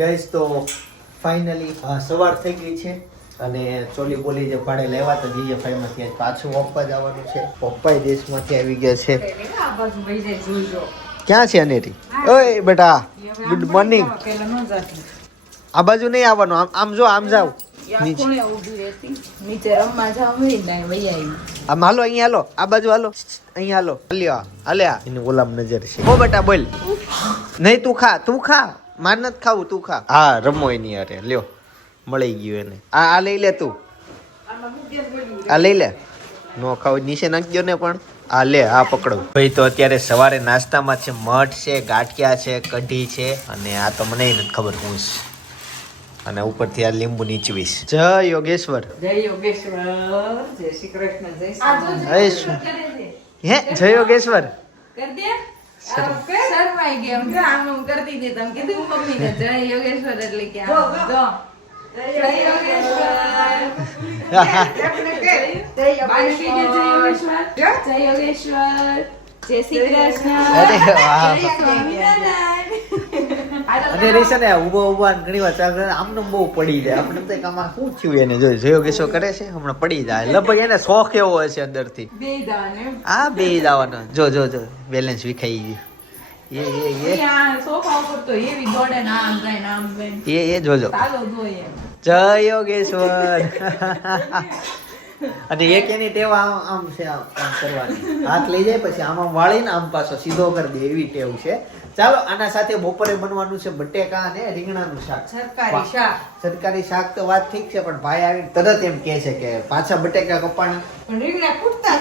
Guys તો finally સવાર થઈ ગઈ છે અને ચોલી બોલી જે ભાડે લેવા તો DFI માંથી આજ પાછું પપ્પા જવાનું છે. પપ્પા દેશમાંથી આવી ગયા છે. ક્યાં છે અનેરી? ઓય બેટા ગુડ મોર્નિંગ. આ બાજુ નહીં આવવાનું, આમ જો, આમ જાવ નીચે રમવા જાવ આમ હાલો, અહીંયા હાલો, આ બાજુ હાલો, અહીંયા હાલો. હાલ્યો હાલ્યા એની ઓલામ નજર છે. ઓ બેટા બોલ. નહીં તું ખા માર નથી ખાવું, તું ખા. હા રમો એની યારે લ્યો, મળી ગયું એને. આ લઈ લે તું, આ લઈ લે. નો ખાવ નીચે નાખજો ને પણ. આ લે, આ પકડો ભાઈ. તો અત્યારે સવારે નાસ્તામાં છે મઠ છે, ગાંઠિયા છે, કઢી છે અને આ તો મને નથી ખબર હું છે. અને ઉપરથી આ લીંબુ નીચવીશ. જય યોગેશ્વર. જય યોગેશ્વર. જય શ્રી કૃષ્ણ. હે જય યોગેશ્વર કર દે. શરમાઈ ગયા હું આમ કરતી હતી. તમે કીધું મમ્મીને જય યોગેશ્વર એટલે કે જો જય યોગેશ્વર. જય યોગેશ્વર. જય શ્રી કૃષ્ણ. અરે વાહ. જય સ્વામિનારાયણ. અને રેશે ને ઉભો ઘણી વાર આમને બહુ પડી જાય. આપણે તો આમાં શું થયું એને જોઈ જય યોગેશ્વર કરે છે હમણાં પડી જાય. લગભગ એને શોખ એવો હોય છે અંદરથી. બે દાને આ બે જવાનો. જો બેલેન્સ વિખાઈ ગયું. સોફા ઉપર તો એવી દોડે ને આમ જાય ને આમ જાય. એ જોજો. ચાલો જોઈએ. જય યોગેશ્વર. અને એક એની ટેવ આમ છે, આમ કરવાની. હાથ લઈ જાય પછી આમ વાળીને આમ પાછો સીધો કરી દે એવી ટેવ છે. ચાલો આના સાથે બપોરે બનવાનું છે બટેકા અને રીંગણાનું શાક. સરકારી શાક તો વાત ઠીક છે પણ ભાઈ આવી તરત એમ કહે છે કે પાછા બટેકા કપાણા. રીંગણા ફૂટતા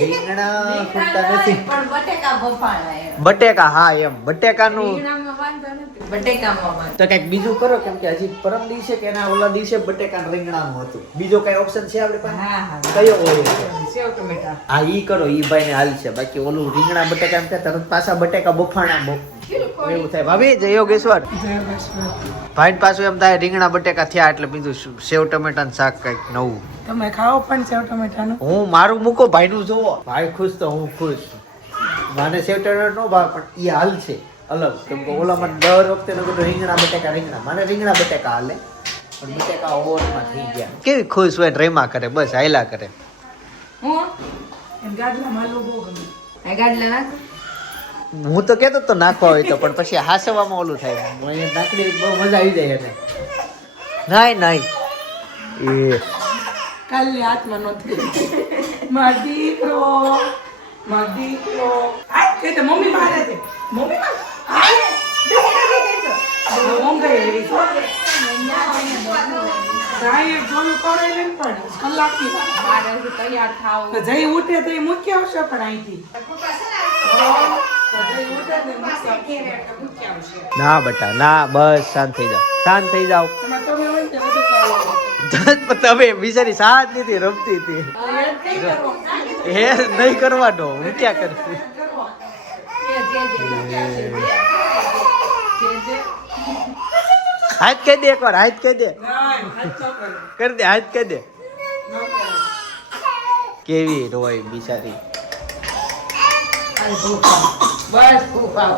રીંગણા ફૂટતા નથી પણ બટેકા બફાણા. બટેકા હા એમ બટેકાનું રીંગણામાં વાંધો નથી, બટેકામાં વાંધો. તો કઈક બીજું કરો કેમ કે હજી પરમ દિવસે કે એના ઓલા દિવસે બટેકા ને રીંગણાનું હતું. બીજો કઈ ઓપ્શન છે આપણી પાસે? હા કયો હોય? સેવ ટમેટા. હા ઈ કરો, ઈ ભાઈ ને હાલ છે. બાકી ઓલું રીંગણા બટેકા એમ કે તરત પાછા બટેકા બફાણા એવું થાય. ભાભી જય યોગેશ્વર. ભાઈ પાછું એમ થાય રીંગણા બટેકા થયા એટલે બીજું સેવ ટમેટા નું શાક કઈક નવું. તમે ખાઓ પણ સેવ ટમેટાનું. હું મારું મૂકો ભાઈ નું જોવો. ભાઈ ખુશ તો હું ખુશ. મને સેવ ટમેટા નો ભાવ પણ ઈ હાલ છે અલગ. કેમ કે ઓલામાં દર વખતે બધું રીંગણા બટેકા મને રીંગણા બટેકા હાલે પણ બટેકા ઓવરમાં થઈ ગયા. કેવી ખુશ હોય રેમા કરે, બસ હાયલા કરે. હું ગાડલામાં લો બહુ ગમે. આ ગાડલા નાખ. હું તો કેતો તો નાખવા હોય તો પણ પછી હાસવામાં ઓલું થાય. મને નાખડી બહુ મજા આવી જાય એને. નાઈ એ કાલની હાથમાં નથી. માર દીકરો આ કે તો મમ્મી મારે છે. મમ્મી મારે મોંઘાઈ એવી છે. જાય જોનું કરે ને પણ કલાકની મારે હજી તૈયાર થાવ. તો જઈ ઉઠે તો એ મૂકી આવશે પણ અહીંથી. ના બેટા ના, બસ શાંત થઈ જાઓ, શાંત થઈ જાઓ. તમે હોય ને બધું ખાવાનું. તમે બિચારી સાથ નથી રમતી હતી. હે નહીં કરવાનો, હું ક્યાં કરતી. હાથ કહી દે એકવાર, હાથ કહી દે, કરી દે, હાથ કહી દે. કેવી રોય બિચારી. બસ ખૂબ આવ.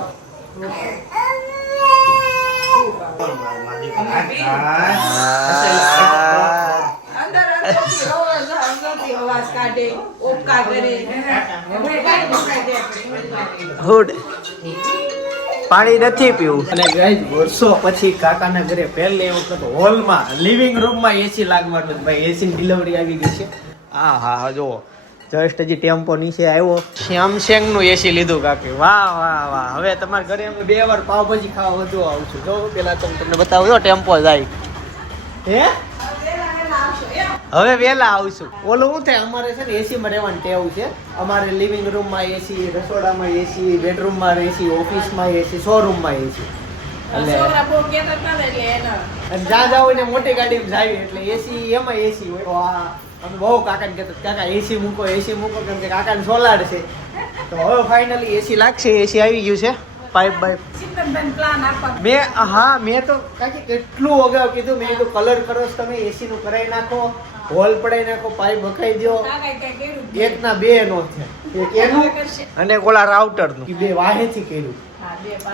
અંદરથી અવાજ કાઢે, ઓપકા કરે. હુડ પાણી નથી પીવું. અને ગાઈસ વર્ષો પછી કાકાના ઘરે પહેલી વખત હોલમાં લિવિંગ રૂમમાં એસી લાગવાનું. ભાઈ એસી ડિલિવરી આવી ગઈ છે. હા જો જસ્ટ હજી ટેમ્પો નીચે આવ્યો. સેમસંગ નું એસી લીધું કાકી. વાહ. હવે તમારા ઘરે અમે 2 વાર પાવભાજી ખાવા વધુ આવશું. જો પેલા તો તમને બતાવું જો ટેમ્પો જાય. હે હવે વેલા આવશું. ઓલું શું થાય અમારે છે ને એસી માં રહેવાની ટેવ છે. અમારે લિવિંગ રૂમ માં એસી, રસોડામાં એસી, બેડરૂમ માં એસી, ઓફિસ માં એસી, શોરૂમ માં એસી. એટલે જ્યાં જાવ ને મોટી ગાડીમાં જાય એટલે એસી એમાં એસી હોય. અમે બહુ કાકાને કહેતા કાકા એસી મૂકો કેમ કે કાકાને સોલાર છે. તો હવે ફાઇનલી એસી લાગશે. એસી આવી ગયું છે. પાઇપ મેં તો કાકી કેટલું અગાઉ કીધું. મેં કીધું કલર કરો તમે એસી નું કરાવી નાખો, હોલ પડાવી નાખો, પાઇપ બકાઈ દો. એક ના બે નો છે, એક એનું અને ઓલા રાઉટર નું. બે વાહેથી કર્યું.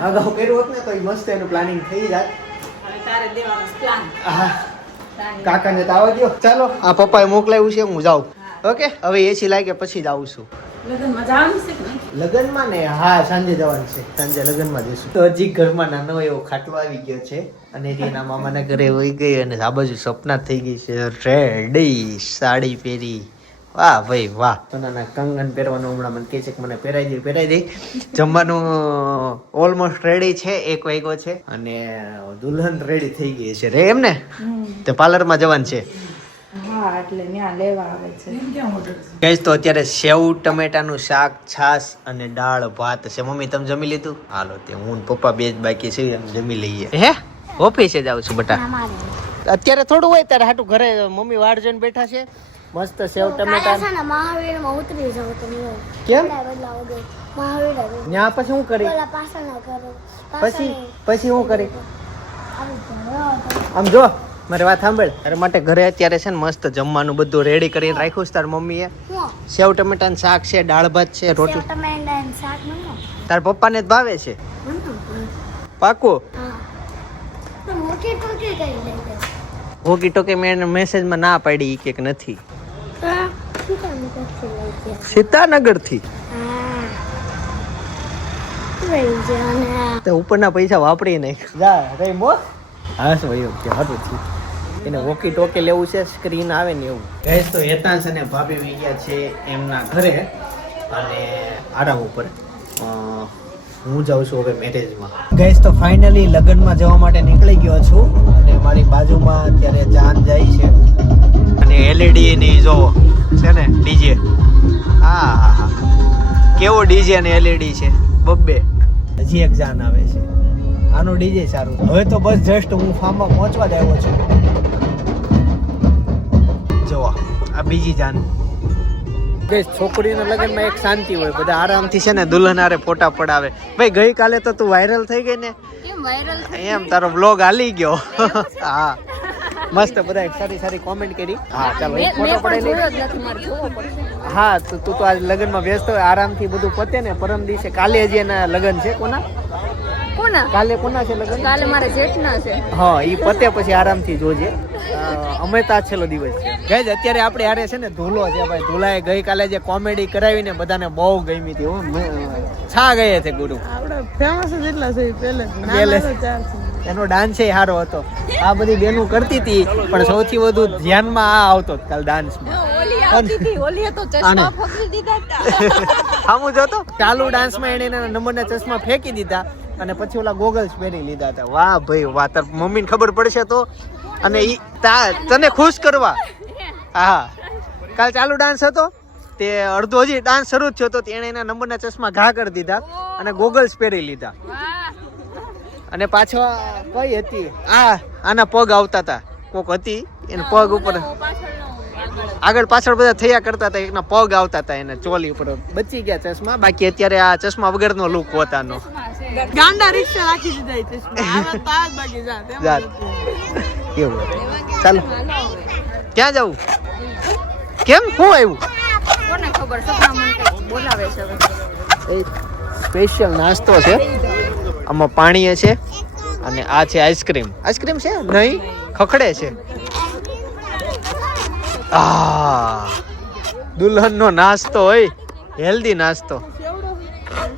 અગાઉ કર્યું હોત ને તો મસ્ત એનું પ્લાનિંગ થઈ જાય. હવે તારે દેવાનો પ્લાન. હા કાકાને તો આવવા દો. ચાલો આ પપ્પાએ મોકલાવ્યું છે હું જાઉં. ઓકે હવે એસી લાગે પછી જ આવું છું. લગ્નમાં જવાનું છે કે નહીં? લગનમાં ને હા સાંજે જવાનું છે. સાંજે લગનમાં જઈશું. તો હજી ઘરમાં નાનો એવો ખાટલો આવી ગયો છે અને એના મામાના ઘરે વહી ગઈ અને આ બાજુ સપના થઈ ગઈ છે રેડી સાડી પહેરી. વાહ ભાઈ વાહ. તો નાના કંગન પહેરવાનું હમણાં મને કહે છે કે મને પહેરાઈ દે. જમવાનું ઓલમોસ્ટ રેડી છે. 1 વાગ્યો છે અને દુલ્હન રેડી થઈ ગઈ છે રે એમ ને. તે પાર્લરમાં જવાનું છે. હા એટલે ત્યાં લેવા આવે છે. એમ ક્યાં order છે? ગઈશ તો અત્યારે સેવ ટમેટાનું શાક છાશ અને દાળ ભાત છે. મમ્મી તમે જમી લીધું? હાલો તે હું ને પપ્પા બે જ બાકી છે એમ જમી લઈએ. હે ઓફિસે જાવ છું બટા. અત્યારે થોડું હોય ત્યારે હાટું ઘરે મમ્મી વાડ જોઈને બેઠા છે. મસ્ત સેવ ટમેટા. મહાવીરમાં ઉતરી જાવ તમે કેમ મહાવીર ત્યાં પછી શું કરી પાછળ કરો પછી શું કરી આમ જો મારી વાત સાંભળ. તારા માટે ઘરે અત્યારે છે ને મસ્ત જમવાનું બધું રેડી કરીને રાખ્યું છે તાર મમ્મીએ. સેવ ટમેટાનું શાક છે, દાળ ભાત છે, રોટલી. તાર પપ્પાને જ ભાવે છે પાકું? હોકી ટોકી મેં મેસેજમાં ના પાડી ઈ કે નથી. સીતાનગર થી તો ઉપરના પૈસા વાપરી નહીં જા રે મોસ. હા ભાઈ ઓકે હારું થયું. એને વોકી ટોકી લેવું છે સ્ક્રીન આવે ને એવું. ગેસ તો હેતાંશ અને ભાભી વહી ગયા છે એમના ઘરે અને આરામ ઉપર. હું જાઉં છું હવે મેરેજમાં. ગેસ તો ફાઇનલી લગ્નમાં જવા માટે નીકળી ગયો છું અને મારી બાજુમાં અત્યારે જાન જાય છે અને એલઈડી ની જોવો છે ને ડીજે. હા હા હા કેવો ડીજે અને એલઈડી છે બબ્બે. હજી એક જાન આવે છે. આનું ડીજે સારું. હવે તો બસ જસ્ટ હું ફાર્મમાં પહોંચવા જ આવ્યો છું. જોવા આ બીજી જાન. ગઈ છોકરીના લગ્નમાં એક શાંતિ હોય, બધા આરામથી છે ને દુલ્હન હારે ફોટા પડાવે. ભાઈ ગઈકાલે તો તું વાયરલ થઈ ગઈ ને. કેમ વાયરલ? એમ તારો બ્લોગ હાલી ગયો. હા મસ્ત બધા સારી સારી કોમેન્ટ કરી. હા ચાલો એક ફોટો પડાવી લઈએ. હા તો તું તો આજ લગ્નમાં વ્યસ્ત હોય, આરામથી બધું પતે ને. પરમ દિવસે કાલે હજી એના લગ્ન છે. કોના કાલે કોના છે લગ્ન? કાલે મારે જેઠના છે. હા ઈ પતે પછી આરામથી જોજે. અમે તો આ છેલ્લો દિવસ છે. ગઈ અત્યારે આપણે હારે છે ને ધૂલો છે ભાઈ. ધૂલાએ ગઈકાલે જે કોમેડી કરાવીને બધાને બહુ ગમી હતી. છા ગયે છે ગુરુ. આપણે ફેમસ જ એટલા છે પહેલે એનો ડાન્સ એ સારો હતો. આ બધી બેનું કરતી હતી પણ સૌથી વધુ ધ્યાનમાં આ આવતો કાલ ડાન્સમાં. આમ જોતો ચાલુ ડાન્સમાં એને એના નંબરના ચશ્મા ફેંકી દીધા અને પછી ઓલા ગોગલ્સ પહેરી લીધા હતા. વાહ ભાઈ વાહ. તાર મમ્મીને ખબર પડશે તો. અને ઈ તને ખુશ કરવા. હા કાલ ચાલુ ડાન્સ હતો તે અડધો હજી ડાન્સ શરૂ જ થયો તો એને એના નંબરના ચશ્મા ઘા કરી દીધા અને ગોગલ્સ પહેરી લીધા. અને પાછો કઈ હતી આના પગ આવતા હતા. કોક હતી એને પગ ઉપર આગળ પાછળ બધા થયા કરતા હતા. એકના પગ આવતા હતા એને ચોલી ઉપર. બચી ગયા ચશ્મા. બાકી અત્યારે આ ચશ્મા વગરનો લુક પોતાનો. ગાંડા રિક્ષા રાખી દીધા કેવું ચાલો ક્યાં જવું? કેમ શું આવ્યું? કોને ખબર સપના મને કંઈક બોલાવે છે હવે. સ્પેશિયલ નાસ્તો છે. આમાં પાણી છે અને આ છે આઈસ્ક્રીમ. આઈસ્ક્રીમ છે નહીં ખખડે છે. દુલ્હનનો નાસ્તો હોય હેલ્ધી નાસ્તો.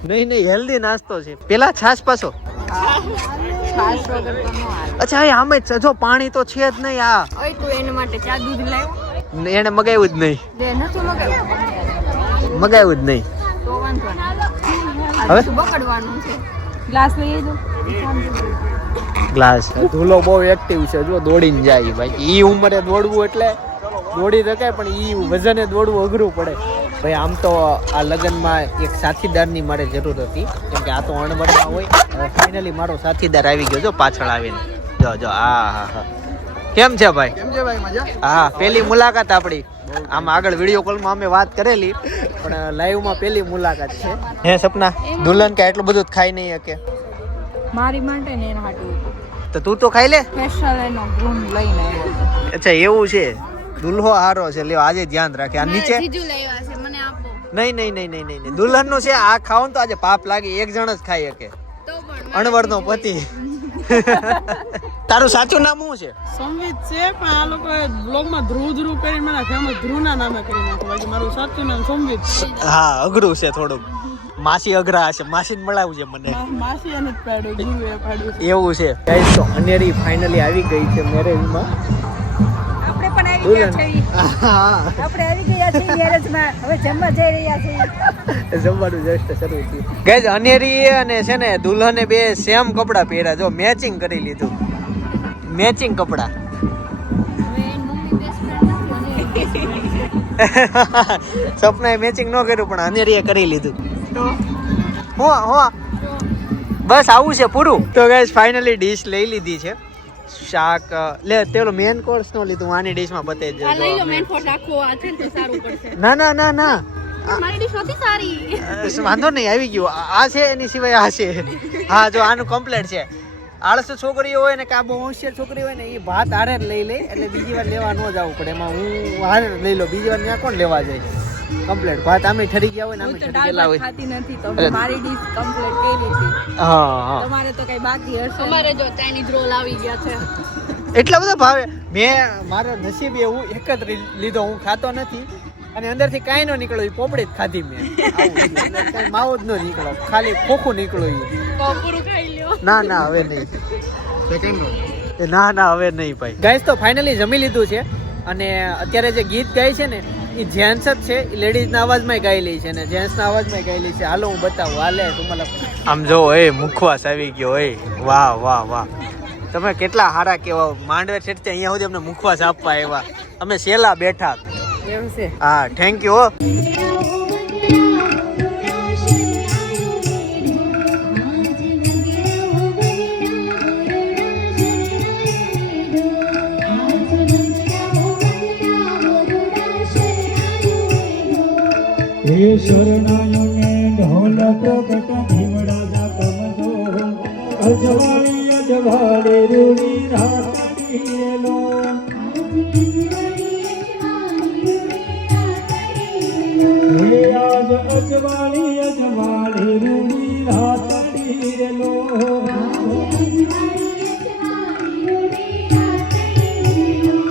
નહીં હેલ્ધી નાસ્તો છે. પેલા છાશ પાછો. અચ્છા એ આમે જ જો પાણી તો છે જ નહીં. આ ઓય તું એના માટે ચા દૂધ લાવ્યો? એને મગાવ્યું જ નહીં. દે નથી મગાવ્યું જ નહીં. તો વાંધો નહીં. હવે તું બકડવાનું છે. ગ્લાસ લઈ આવજો. ગ્લાસ. ધૂલો બહુ એક્ટિવ છે જો દોડીને જાય ભાઈ. ઈ ઉંમરે દોડવું એટલે દોડી શકાય પણ ઈ વજને દોડવું અઘરું પડે ભાઈ. આમ તો આ લગ્નમાં એક સાથીદારની મારે જરૂર હતી કેમ કે આ તો અણબરમાં હોય. હવે ફાઇનલી મારો સાથીદાર આવી ગયો જો પાછળ આવીને. જો હા કેમ છે ભાઈ? હા પેલી મુલાકાત આપણી. આમ આગળ વિડીયો કોલમાં અમે વાત કરેલી પણ લાઈવમાં પેલી મુલાકાત છે. હે સપના દુલ્હન કે એટલું બધું ખાઈ નહીં શકે? મારી માટે ને એના હાટુ તો તું તો ખાઈ લે. સ્પેશિયલ એનો ગ્રૂમ લઈને આવ્યો. અચ્છા એવું છે. દુલ્હો હારો છે. લ્યો આજે ધ્યાન રાખે. આ નીચે જીજુ લાવ્યા છે મને આપો. નહીં દુલ્હન નું છે. આ ખાવ તો આજે પાપ લાગે. એક જણ જ ખાઈ શકે. તો પણ અણવર નો પતિ. તારું સાચું નામ શું છે? સંગીત છે પણ આ લોકો બ્લોગમાં ધ્રુવ કરીને મને ફેમસ ધ્રુવના નામે કરી નાખો. બાકી મારું સાચું નામ સંગીત છે. હા અઘરું છે થોડુંક. માસી અઘરા હશે, માસીને મળાવું છે મને. માસી અને જ પાડ્યું, ધ્રુવે પાડ્યું છે. એવું છે ગાઈસ. તો અનેરી ફાઇનલી આવી ગઈ છે મેરેજમાં. આપણે પણ આવી ગયા છે. હા આપણે આવી ગયા છીએ મેરેજમાં. હવે જમવા જઈ રહ્યા છીએ. જમવાનું જસ્ટ શરૂ થયું. ગાઈસ અનેરી અને છે ને દુલ્હને બે સેમ કપડાં પહેર્યા. જો મેચિંગ કરી લીધું. મેચિંગ કપડાં. સપનાએ મેચિંગ ન કર્યું પણ અનેરીએ કરી લીધું. હો બસ આવું છે પૂરું. તો ગાઈસ ફાઇનલી ડીશ લઈ લીધી છે. શાક લે તેલો મેન કોર્સ નો લીધું. આની ડીશમાં બતાવી દેજો. આ લઈ લો મેન કોર્સ આખો આ છે ને તો સારું પડશે. ના ના ના ના મારી ડીશ નથી સારી. વાંધો નહીં આવી ગયું. આ છે એની સિવાય આ છે. હા જો આનું કમ્પ્લીટ છે. આળસ છોકરીઓ હોય ને કે આ બહુ હોશિયાર છોકરી હોય ને એ ભાત હારે જ લઈ લે એટલે બીજી વાર લેવા ન જવું પડે. એમાં હું હારે લઈ લો, બીજી વાર ત્યાં કોણ લેવા જાય? કમ્પ્લીટ ભાત આમે ઠરી ગયા હોય ને આમે ઠરી ગયેલા હોય. ખાતી નથી તો મારી ડીશ કમ્પ્લીટ કરી લીધી. હા હા તમારે તો કઈ બાકી હશે. અમારે જો ચાઇનીઝ રોલ આવી ગયા છે. એટલા બધા ભાવે. મેં મારો નસીબ એવું એક જ લીધો. હું ખાતો નથી અને અંદરથી કાંઈ ન નીકળ્યું. પોપડી જ ખાધી મેં. કાંઈ માવો જ ન નીકળો, ખાલી ખોખું નીકળ્યું. પૂરું ખાઈ લ્યો. ના ના હવે નહીં. ના ના હવે નહીં ભાઈ. ગાઈસ તો ફાઇનલી જમી લીધું છે અને અત્યારે જે ગીત ગાય છે ને એ જેન્ટ્સ જ છે. એ લેડીઝના અવાજમાં ગાયેલી છે ને જેન્ટ્સના અવાજમાં ગાયેલી છે. હાલો હું બતાવું. હાલે તમારા આમ જો એ મુખવાસ આવી ગયો. એ વાહ વાહ વાહ. તમે કેટલા હારા કેવા. માંડવે છેટતે અહીંયા સુધી અમને મુખવાસ આપવા આવ્યા. અમે સેલા બેઠા. એવું છે. હા થેન્ક યુ. હે શરણાયોને ઢોલ પ્રગટ ભીમડા જા કમજો અજવાળી અજવાળે રૂડી રાખીલો હે આજ અજવાળી અજવાળે રૂડી રાખીલો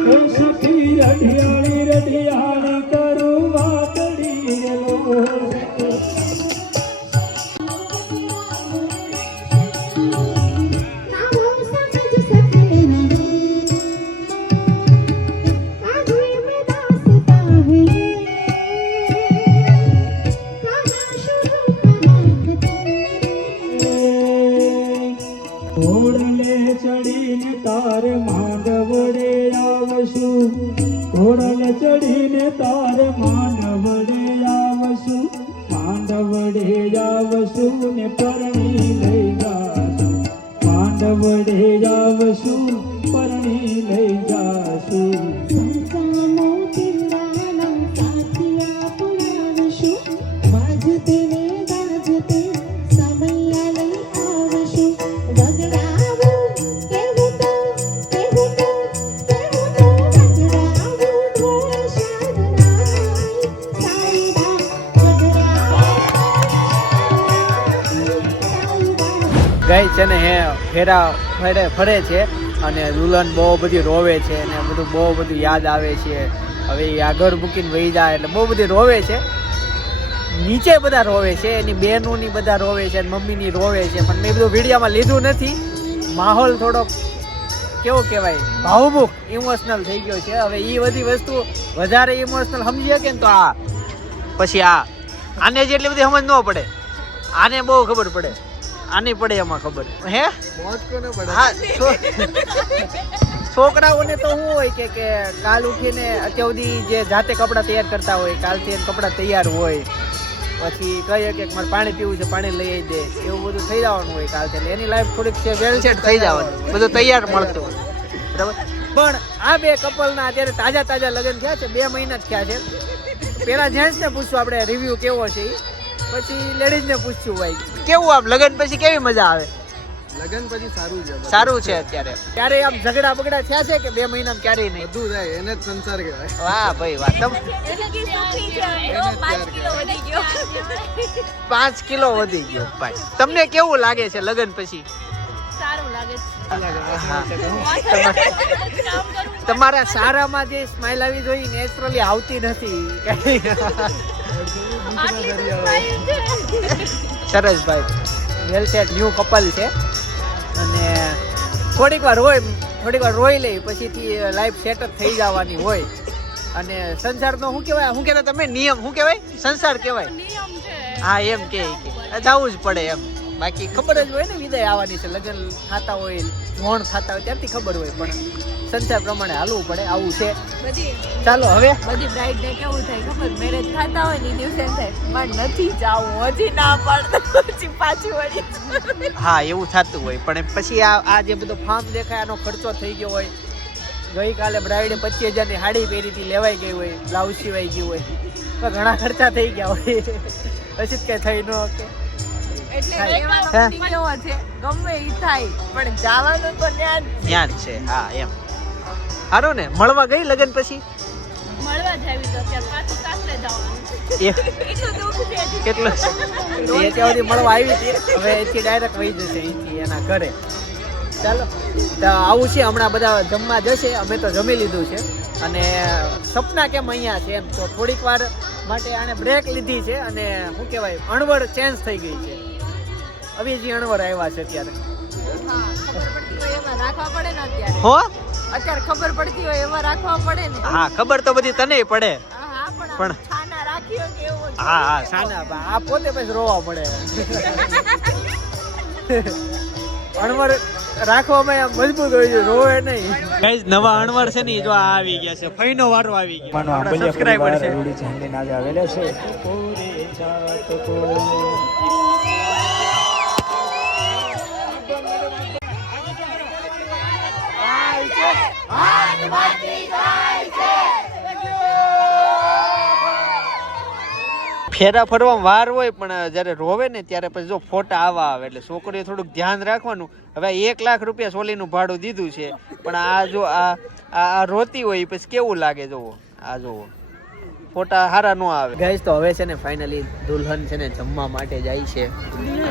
હે સખી રઢિયાળી રઢિયાળી કરું વાતડી ઘોડલે ચડીને તાર માંડવડે આવશું. ઘોડલે ચડીને તાર માંડવડે આવશું. માંડવડે આવશું ને પરણી લઈ જાશું. માંડવડે આવશું પરણી લઈ જાશું. ગાય છે ને હે ફેરા ફરે છે અને દુલ્હન બહુ બધી રોવે છે અને બધું બહુ બધું યાદ આવે છે. હવે એ આગળ મૂકીને વહી જાય એટલે બહુ બધી રોવે છે. નીચે બધા રોવે છે, એની બહેનોની બધા રોવે છે, મમ્મીની રોવે છે. પણ મેં બધું વિડીયોમાં લીધું નથી. માહોલ થોડોક કેવો કહેવાય ભાવુક ઇમોશનલ થઈ ગયો છે. હવે એ બધી વસ્તુ વધારે ઇમોશનલ સમજી શકે ને તો આ પછી આને જેટલી બધી સમજ ન પડે. આને બહુ ખબર પડે. આની પડે એમાં ખબર. હે હા છોકરાઓને તો શું હોય કે કાલ ઉઠીને અત્યાર સુધી જે જાતે કપડાં તૈયાર કરતા હોય, કાલથી કપડાં તૈયાર હોય, પછી કહીએ કે મારે પાણી પીવું છે, પાણી લઈ દે, એવું બધું થઈ જવાનું હોય કાલથી. એટલે એની લાઈફ થોડીક વેલ સેટ થઈ જવાની, બધું તૈયાર મળતું હોય. બરાબર. પણ આ બે કપલના અત્યારે તાજા લગ્ન થયા છે, 2 મહિના જ થયા છે. પેલા જેન્ટ્સને પૂછશું આપણે રિવ્યુ કેવો છે, પછી લેડીઝને પૂછશું ભાઈ કેવું આમ લગ્ન પછી કેવી મજા આવે. લગન પછી સારું છે અત્યારે. ક્યારે આમ ઝઘડા બગડા થયા છે કે 2 મહિનામાં ક્યારેય નહીં? બધું થાય એને જ સંસાર કહેવાય. વાહ ભાઈ વાહ. તમ એટલે કે સુખી છે એનો 5 કિલો વધી ગયો. 5 કિલો વધી ગયો ભાઈ. તમને કેવું લાગે છે લગ્ન પછી? સારું લાગે તમારા સારામાં જે સ્માઈલ આવી જોઈએ નેચરલી આવતી નથી. સરસ ભાઈ, વેલ સેટ ન્યુ કપલ છે અને થોડીક વાર રોઈ લે પછીથી લાઈફ સેટ જ થઈ જવાની હોય. અને સંસારનો શું કહેવાય, શું કહેતા તમે, નિયમ શું કહેવાય, સંસાર કહેવાય. નિયમ છે. હા એમ કે જવું જ પડે એમ. બાકી ખબર જ હોય ને વિદાય આવવાની છે, લગ્ન થતા હોય, મોણ થતા હોય ત્યારથી ખબર હોય, પણ સંસાર પ્રમાણે હાલવું પડે, આવું છે. ચાલો હવે બધી બ્રાઇડ ને કેવું થાય ખબર, મેરેજ થતા હોય ને ઈ દિવસે એમ થાય પણ નથી જાવું, હજી ના પાડતો, હજી પાછી વળી. હા એવું થતું હોય, પણ પછી આ જે બધો ફાર્મ દેખાય આનો ખર્ચો થઈ ગયો હોય. ગઈકાલે બ્રાઇડે 25,000 ની સાડી પહેરી હતી, લેવાઈ ગઈ હોય, બ્લાઉઝ સિવાઈ ગયું હોય, તો ઘણા ખર્ચા થઈ ગયા હોય, પછી જ કઈ થઈ ન કે. એટલે કહેવાનો meaning એવો છે, ગમે ઈ થાય પણ જવાનું તો ન્યા જ. જ્ઞાન છે. હા એમ સારું ને. મળવા ગઈ લગ્ન પછી મળવા જ આવી તો અત્યારે પાછું સાસરે જવાનું. એટલું કેટલું એ ત્યાં સુધી મળવા આવી હતી, હવે એથી ડાયરેક્ટ વહી જશે અહીંથી એના ઘરે. ચાલો તો આવું છે, હમણાં બધા જમવા જશે, અમે તો જમી લીધું છે. અને સપના કેમ અહીંયા છે એમ, તો થોડીક વાર માટે આને બ્રેક લીધી છે અને શું કહેવાય, અણવર ચેન્જ થઈ ગઈ છે. અભિજી અણવર આવ્યા છે અત્યારે. હા, ખબર પડતી હોય એમાં રાખવા પડે ને અત્યારે. હો અત્યારે ખબર પડતી હોય એમાં રાખવા પડે ને. હા ખબર તો બધી તને પડે. હા પણ પણ છાના રાખ્યો કે એવો. હા સાના આ પોતે પછી રોવા પડે. અણવર રાખવામાં મજબૂત હોય છે, રોવે નહીં. ગાઈસ નવા અણવર છે ને જો આ આવી ગયા છે, ફઈનો વારો આવી ગયો. આપણા સબસ્ક્રાઇબર છે. રૂડી ચાંદી ના આવેલા છે. કોરે જાત કો ફેરા ફરવા વાર હોય, પણ જ્યારે રોવે ને ત્યારે પછી જો ફોટા આવા આવે, એટલે છોકરીએ થોડુંક ધ્યાન રાખવાનું. હવે 1 લાખ રૂપિયા સોલીનું ભાડું દીધું છે, પણ આ જો આ રોતી હોય પછી કેવું લાગે જોવો. આ જોવો ફોટા હારા નો આવે. ગાઈસ તો હવે છે ને ફાઇનલી દુલ્હન છે ને જમવા માટે જાય છે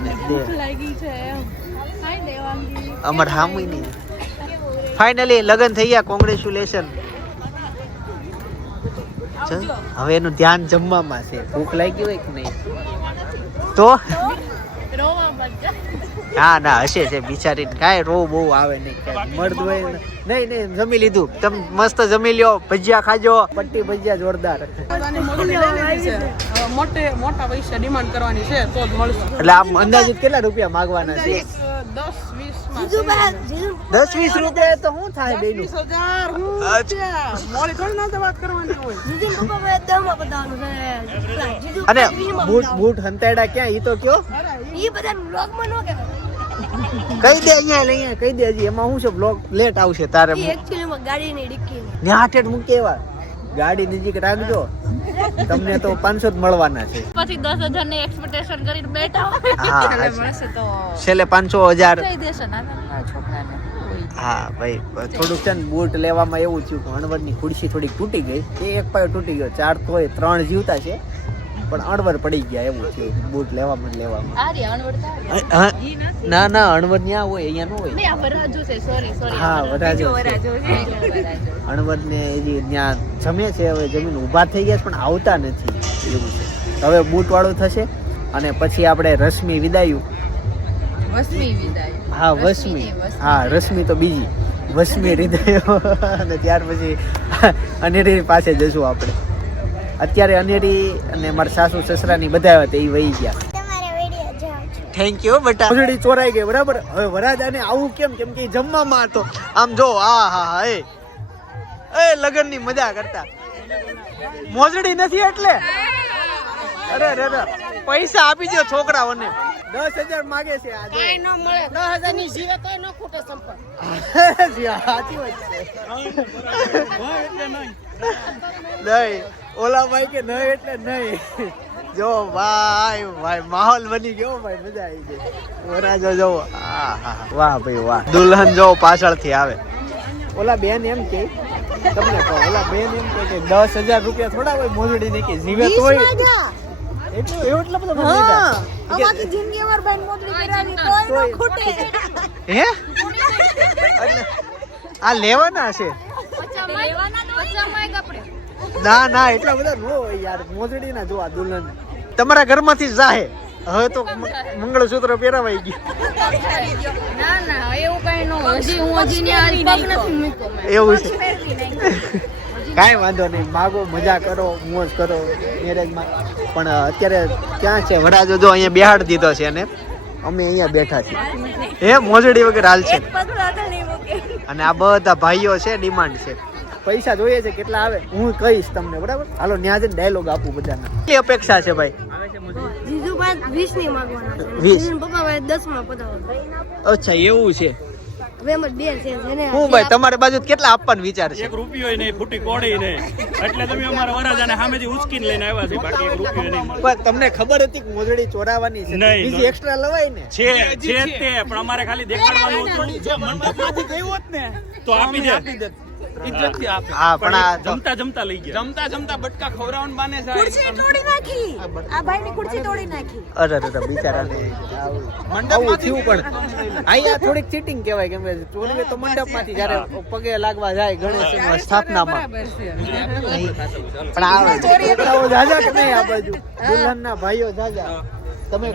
અને લાગી છે કાઈ દેવાની. અમર હામુય નહીં. ફાઇનલી લગ્ન થઈ ગયા, કોંગ્રેચ્યુલેશન. હવે એનું ધ્યાન જમવામાં છે. ભૂખ લાગી હોય કે નહીં તો રોવા બચ્ચા. હા ના હશે છે બિચારી, કાંઈ રો બહુ આવે નહીં. મર્દ હોય નહીં જમી લીધું, તમે મસ્ત જમી લ્યો, ભજીયા ખાજો, પટ્ટી ભજીયા જોરદાર. મોટા પૈસા ડિમાન્ડ કરવાની છે તો જ મળશે. એટલે આમ અંદાજિત કેટલા રૂપિયા માંગવાના છે? 10-20 રૂપિયા તો શું થાય બેનું? 20,000 મોડી થોડી ના વાત કરવાની હોય. અને બૂટ હંતાડા ક્યાં ઈ તો કયો? કહી દે અહીંયા કહી દે. હજી એમાં શું છે, બ્લોગ લેટ આવશે તારે. ન્યા મૂકી એવા ગાડી નજીક રાખજો, તમને તો 500 જ મળવાના છે. પછી 10,000 ની એક્સપેક્ટેશન કરીને બેઠા હોય. હા મળશે તો છેલ્લે 500,000 કહી દેશે નાના છોકરાને. હા ભાઈ થોડુંક છે ને બૂટ લેવામાં એવું થયું કે અણવરની ખુરશી થોડીક તૂટી ગઈ, એક પાયો તૂટી ગયો, 4 તોય 3 જીવતા છે, પણ અણવર પડી ગયા એવું થયું બૂટ લેવામાં. ના અણવર ન્યા હોય, અહીંયા નો હોય. નહીં આ વરાજો છે, સોરી હા વરાજો અણવર ને હજી ત્યાં જમે છે, હવે જમીન ઊભા થઈ ગયા છે પણ આવતા નથી એવું છે. હવે બૂટ વાળું થશે અને પછી આપણે રશ્મિ વિદાયું. વસમી વિદાય. હા વસમી, હા રશ્મિ તો બીજી, વસમી હૃદયો. અને ત્યાર પછી અનેરી પાસે જશું આપણે. અત્યારે અનેરી અને મારા સાસુ સસરાની બધા આવ્યા, એ વહી ગયા. થેન્ક યુ બેટા. મોજડી ચોરાઈ ગઈ બરાબર. હવે વરાજાને આવું કેમ કે જમવામાં હતો. આમ જો હા એ લગન ની મજા કરતા. મોજડી નથી એટલે અરે પૈસા આપી દો છોકરાઓને. 10,000 માગે છે આ. કઈ ન મળે 10,000 ની જીવે તો ન ખૂટે સંપર્ક. સાચી વાત છે. નહીં ઓલા ભાઈ કે નહીં એટલે નહીં. જો ભાઈ માહોલ બની ગયો ભાઈ, મજા આવી ગઈ. વરાજો જો વાહ ભાઈ વાહ. દુલ્હન જો પાછળથી આવે. ઓલા બેન એમ કે તમને કહો, ઓલા બેન એમ કે 10,000 રૂપિયા થોડા હોય મોજડી ને કે જીવે તોય એટલો બધો મજા હા લીધા. અમારી જિંદગી અમાર ભાઈ મોકલી કરાવી કોઈ ન ખૂટે હે એટલે આ લેવાના છે ના ના એટલા બધા નો હોય યાર મોજડી ના જો આ દુલ્હન તમારા ઘરમાંથી જ જાહે હવે તો મંગળસૂત્ર પહેરાવાઈ ગયું ના ના એવું કઈ નો હજી હું હજી ન્યા પગ નથી મૂક્યો મેં. એવું છે કાંઈ વાંધો નહીં માગો મજા કરો મોજ કરો મેરેજમાં પણ અત્યારે ક્યાં છે વડાજો જો અહીંયા બેહાડ દીધો છે અને અમે અહીંયા બેઠા છીએ હે મોજડી વગર હાલ છે અને આ બધા ભાઈઓ છે ડિમાન્ડ છે પૈસા જોઈએ છે કેટલા આવે હું કહીશ તમને બરાબર હાલો ન્યા જઈને ડાયલોગ આપું બધાને કેટલી અપેક્ષા છે ભાઈ જીજુભાઈ 20 ની માંગવાના છે 20. જીજુના પપ્પાભાઈ 10 માં પતાવવાના અચ્છા એવું છે હવે એમ જ બે છે જેને હું ભાઈ તમારે બાજુ કેટલા આપવાનો વિચાર છે એક રૂપિયો નહીં ફૂટી કોડી નહીં એટલે તમે અમારા વરાજાને સામેથી ઉચકીને લઈને આવ્યા છે બાકી એક રૂપિયો નહીં મળે. પણ તમને ખબર હતી કે મોજડી ચોરાવાની છે નહીં. બીજી એક્સ્ટ્રા લવાય ને છે છે જ તે પણ અમારે ખાલી દેખાડવાનું હતું જો મંડપમાંથી ગયું હોત ને તો આપી દે ઇજ્જતથી આપે હા પણ આ તો જમતા જમતા લઈ ગયા જમતા જમતા બટકા ખવડાવવાનું બાને ખુરશી તોડી નાખી આ ભાઈની ખુરશી તોડી નાખી અરે અરે બિચારાને આવું થયું પણ અહીંયા થોડીક ચીટિંગ કહેવાય કેમ કે ચોરી તો મંડપમાંથી જ્યારે પગે લાગવા જાય ગણેશની સ્થાપનામાં પણ આ છોકરાઓ જાજા કે નહીં આ બાજુ દુલ્હનના ભાઈઓ જાજા તમે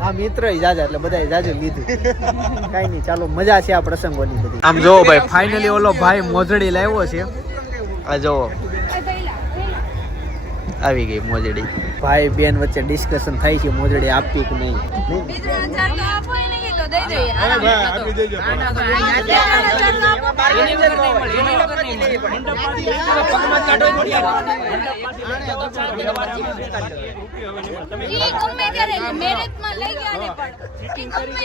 હા મિત્ર જાજા એટલે બધાય જાજુ લીધું કાઈ નહીં ચાલો મજા છે આ પ્રસંગોની બધી આમ જોવો ભાઈ ફાઇનલી ઓલો ભાઈ મોજડી લાવ્યો છે આ જોવો આવી ગઈ મોજડી ભાઈ બેન વચ્ચે ડિસ્કશન થાય છે મોજડી આપી કે નહીં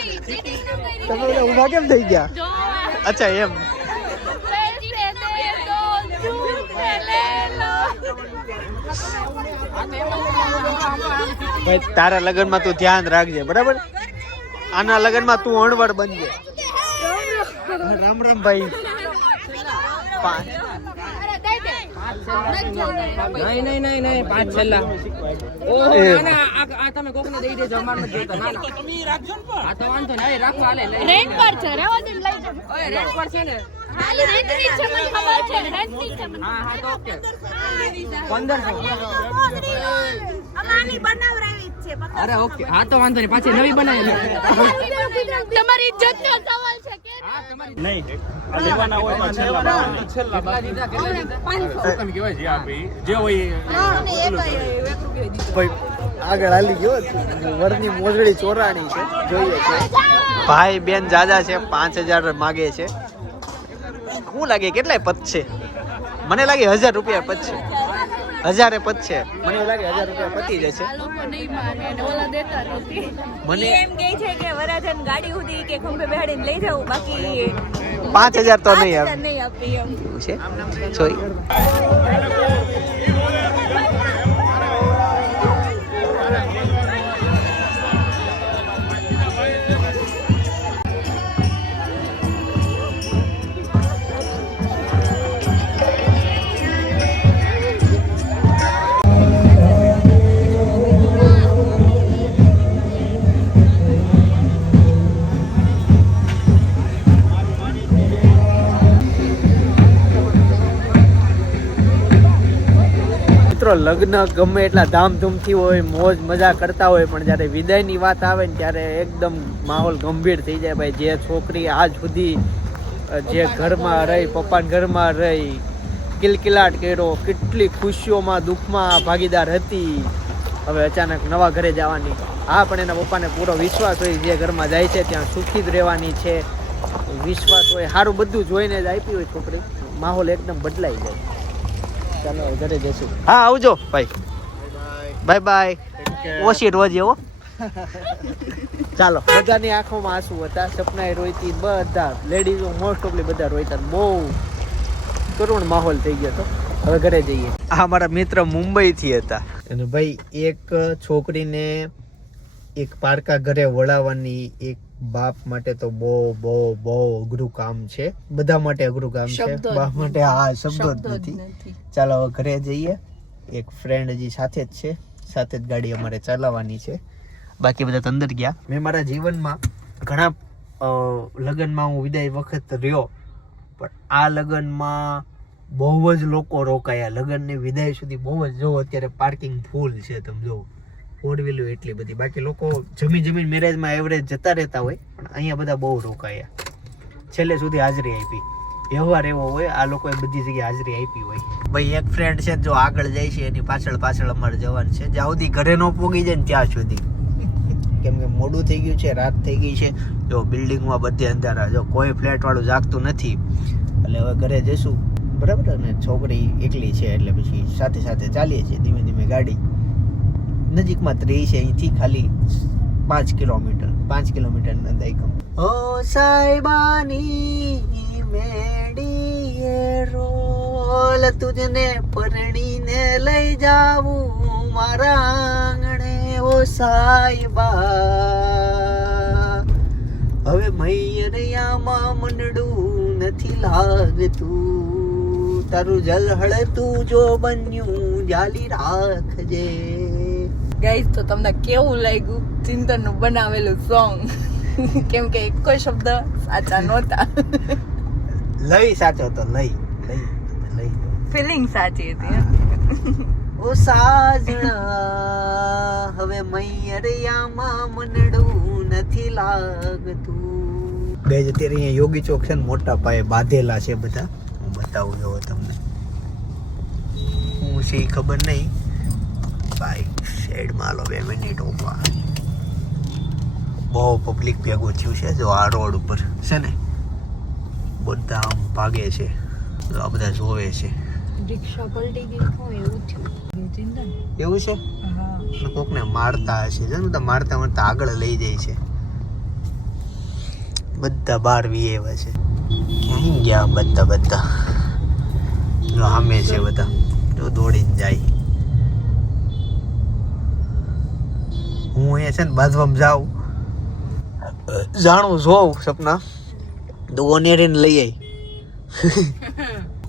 તમે ઓલા ઊભા કેમ થઈ ગયા અચ્છા એમ ભાઈ તારા લગ્નમાં તું ધ્યાન રાખજે બરાબર આના લગ્નમાં તું અણવડ બનજે રામ રામ ભાઈ નહીં પાંચ છેલ્લા ઓહો ના આ તમે કોકને દઈ દેજો અમાર નથી જોતા ના ના તમે રાખજો ને પણ આ તો વાંધો નહીં રાખો હાલે રેન્ટ પર છે રહેવા દે લઈ જાઓ. ઓય રેન્ટ પર છે ને હાલી રેન્ટ ની છે મને ખબર છે રેન્ટ ની છે મને. હા તો ઓકે 1500 અમાની બનાવરાવી જ છે અરે ઓકે હા તો વાંધો નહીં પાછી નવી બનાવી તમારી ઇજ્જત નો સવાલ છે કે હા તમારી નહીં આ લેવાના હોય તો છેલ્લા તમે કહેવાય છે આ ભાઈ જે હોય ભાઈ આગળ હાલી ગયો વરની મોજડી ચોરાણી છે જોઈએ છે ભાઈ બેન જાજા છે 5000 માગે છે શું લાગે કેટલાય પદ છે મને લાગે 1000 રૂપિયા પદ છે 1000 પદ છે મને એવું લાગે 1000 રૂપિયા પતી જશે આ લોકો નહીં માને ને ઓલા દેતા નથી. મને એમ કહે છે કે વરાજન ગાડી સુધી કે ખંભે બેહાડીને લઈ જાવ બાકી 5000 તો નહીં આવે નહીં આપી એમ એવું છે સોરી મિત્રો લગ્ન ગમે એટલા ધામધૂમથી હોય મોજ મજા કરતા હોય પણ જ્યારે વિદાયની વાત આવે ને ત્યારે એકદમ માહોલ ગંભીર થઈ જાય ભાઈ જે છોકરી આજ સુધી જે ઘરમાં રહી પપ્પાના ઘરમાં રહી કિલકિલાટ કર્યો કેટલી ખુશીઓમાં દુઃખમાં ભાગીદાર હતી હવે અચાનક નવા ઘરે જવાની હા પણ એના પપ્પાને પૂરો વિશ્વાસ હોય જે ઘરમાં જાય છે ત્યાં સુખી જ રહેવાની છે વિશ્વાસ હોય સારું બધું જોઈને જ આપી હોય છોકરી માહોલ એકદમ બદલાઈ જાય ચાલો ઘરે જઈશું હા આવજો ભાઈ બાય બાય ઓછી રોજે હો ચાલો બધાની આંખોમાં આંસુ હતા સપનાએ રોઈતી બધા લેડીઝો મોસ્ટ ઓફલી બધા રોઈતા બહુ કરુણ માહોલ થઈ ગયો હતો હવે ઘરે જઈએ આ મારા મિત્ર મુંબઈ થી હતા અને ભાઈ એક છોકરીને એક પારકા ઘરે વળાવવાની એક બાપ માટે તો બહુ બહુ બહુ અઘરું કામ છે બધા માટે અઘરું કામ છે બાપ માટે હા શબ્દો જ નથી ચાલો હવે ઘરે જઈએ એક ફ્રેન્ડ હજી સાથે જ છે સાથે જ ગાડી અમારે ચલાવવાની છે. બાકી બધા તો અંદર ગયા. મેં મારા જીવનમાં ઘણા લગ્નમાં હું વિદાય વખત રહ્યો, પણ આ લગ્નમાં બહુ જ લોકો રોકાયા. લગ્નની વિદાય સુધી બહુ જ. જો અત્યારે પાર્કિંગ ફૂલ છે, તમે જો ફોર વ્હીલો એટલી બધી. બાકી લોકો જમીન મેરેજમાં એવરેજ જતા રહેતા હોય, પણ અહીંયા બધા બહુ રોકાયા. છેલ્લે સુધી હાજરી આપી. વ્યવહાર એવો હોય, આ લોકોએ બધી જગ્યાએ હાજરી આપી હોય. ભાઈ એક ફ્રેન્ડ છે જો આગળ જાય છે, એની પાછળ અમારે જવાનું છે. જ્યાં સુધી ઘરે ન પોગી જાય ને ત્યાં સુધી, કેમ કે મોડું થઈ ગયું છે, રાત થઈ ગઈ છે. જો બિલ્ડિંગમાં બધે અંધારા, જો કોઈ ફ્લેટ વાળું જાગતું નથી. એટલે હવે ઘરે જઈશું, બરાબર ને. છોકરી એકલી છે એટલે પછી સાથે ચાલીએ છીએ ધીમે ગાડી. નજીકમાં જ રહી છે, અહીંથી ખાલી 5 કિલોમીટર ના દાયકમ. ઓ સાહેબાની મેડીએ રોલ, તુજને પરણીને લઈ જાવું મારા આંગણે. ઓ સાહેબા હવે મૈયરિયામાં મનડું નથી લાગતું, તારું જલહળ તું જો બન્યું જાલી રાખજે. ગાઈસ, તો તમને કેવું લાગ્યું ચિંતનનું બનાવેલું સોંગ? કેમ કે એક કોઈ શબ્દ સાચા નહોતા. લઈ સાચો તો લઈ ફિલિંગ સાચી હતી. ઓ સાજણા હવે મૈયરિયામાં મનડું નથી લાગતું. ગાઈસ, અત્યારે અહીંયા યોગી ચોક છે ને, મોટા પાયે બાંધેલા છે બધા. હું બતાવું જો તમને. હું છે ખબર નહીં. બાઈક સાઈડમાં હાલો 2 મિનિટ ઉભા. બહુ પબ્લિક ભેગું થયું છે જો આ રોડ ઉપર છે ને. બધા આમ ભાગે છે, આ બધા જોવે છે. રિક્ષા પલટી ગઈ હોય એવું થયું ચિંતન. એવું છે? હા, કોકને મારતા હશે, જો બધા મારતા આગળ લઈ જાય છે. બધા બહાર વીએવા છે. ક્યાં ગયા બધા? જો સામે છે બધા, જો દોડીને જાય. હું અહીંયા છે ને બાજવામાં જાઉં, જાણું જોઉં સપના તો ઓનેરીને લઈ આવી.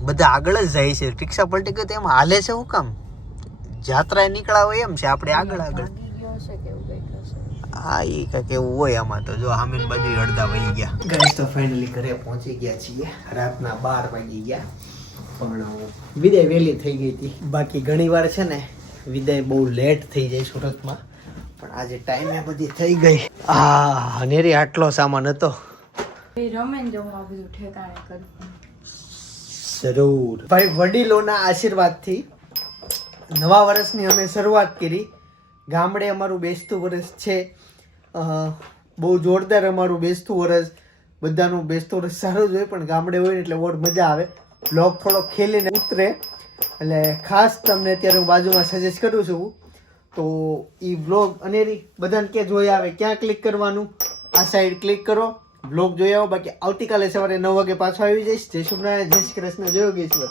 બધા આગળ જ જાય છે. રિક્ષા પલટી ગઈ તો એમ હાલે છે. હું કામ જાત્રાએ નીકળ્યા હોય એમ છે, આપણે આગળ હા, એ કાંઈક એવું હોય આમાં. તો જો સામેની બાજુ અડધા વહી ગયા. ગાઈસ, તો ફાઇનલી ઘરે પહોંચી ગયા છીએ. રાતના 12 વાગી ગયા, પણ વિદાય વહેલી થઈ ગઈ હતી. બાકી ઘણી વાર છે ને વિદાય બહુ લેટ થઈ જાય સુરતમાં, પણ આજે ટાઈમે બધી થઈ ગઈ. હા, નેરી આટલો સામાન હતો. રમેન જવું આ બધું ઠેકાણે કરી. જરૂર ભાઈ, વડીલોના આશીર્વાદથી નવા વર્ષની અમે શરૂઆત કરી. ગામડે અમારું બેસતું વર્ષ છે. બહુ જોરદાર અમારું બેસતું વર્ષ. બધાનું બેસતું વર્ષ સારું જ હોય, પણ ગામડે હોય ને એટલે બહુ મજા આવે. બ્લોગ થોડો ખેલીને ઉતરે, એટલે ખાસ તમને અત્યારે હું બાજુમાં સજેસ્ટ કરું છું. તો એ બ્લોગ અનેરી બધાને કે જોઈ આવે, ક્યાં ક્લિક કરવાનું? આ સાઈડ ક્લિક કરો, બ્લોગ જોઈ આવો. બાકી આવતીકાલે સવારે 9 વાગે પાછો આવી જઈશ. જય શુભનારાયણ, જય શ્રી કૃષ્ણ, જય યોગેશ્વર.